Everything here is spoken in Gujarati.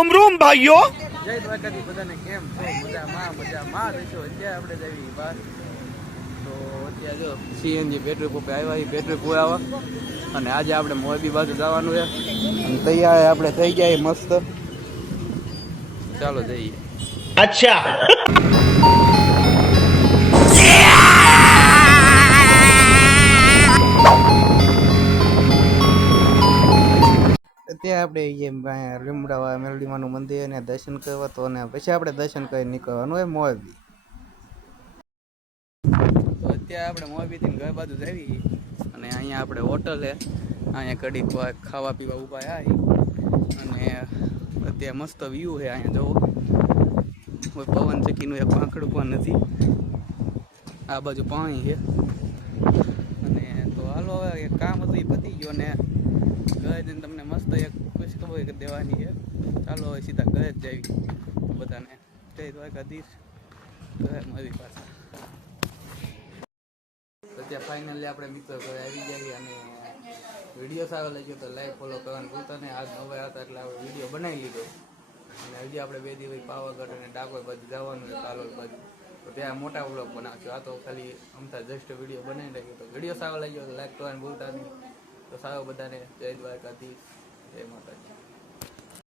અમરૂમ ભાઈઓ. જય દ્વારકાથી બધાને કેમ અત્યારે આપણે જઈએ બહાર. અત્યારે જો સીએનજી પેટ્રોલ પંપે આવ્યા એ પેટ્રોલ અને આજે આપણે મોરબી બાજુ જવાનું છે. તૈયાર આપણે થઈ ગયા મસ્ત. ચાલો જઈએ. અચ્છા. આપણે એ લીમડાવા મેલડીમાનું મંદિર અને દર્શન કરવા તો અને પછી આપણે દર્શન કરી નીકળવાનું હોય મોરબી. તો અત્યારે આપણે મોરબીથી ઘર બાજુ જઈએ અને અહીંયા આપણે હોટલ છે. અહીંયા કડીક ખાવા પીવા ઊભા આવી અને અત્યારે મસ્ત વ્યૂ છે અહીંયા, જુઓ. કોઈ પવન ચક્કીનું એક પાંખડું પણ નથી. આ બાજુ પાણી છે. અને તો હાલો, હવે કામ હતું, એ પતી ગયો ને ઘરે જઈને તમને મસ્ત એક ખુશખબરી દેવાની છે. ચાલો હવે સીધા ગાય જ જઈએ. બધાને જય દ્વારકાધીશ. મારી પાસે. તો ત્યાં ફાઇનલી આપણે મિત્રો ઘરે આવી જઈએ અને વીડિયો સારો લાગ્યો તો લાઈક ફોલો કરવાનું ભૂલતા નહીં. આજ નવા હતા એટલે આપણે વીડિયો બનાવી લીધો. અને હજી આપણે બે દિવસ પાવાગઢ અને ડાકોર બાજુ જવાનું કાલોલ બાજુ. તો ત્યાં મોટા વ્લોગ બનાવશું. આ તો ખાલી અમતા જસ્ટ વીડિયો બનાવી નાખ્યો. તો વીડિયો સારો લાગ્યો તો લાઈક કરવાનું ભૂલતા નહીં. તો સારો બધાને જય દ્વારકાધીશ જય માતાજી.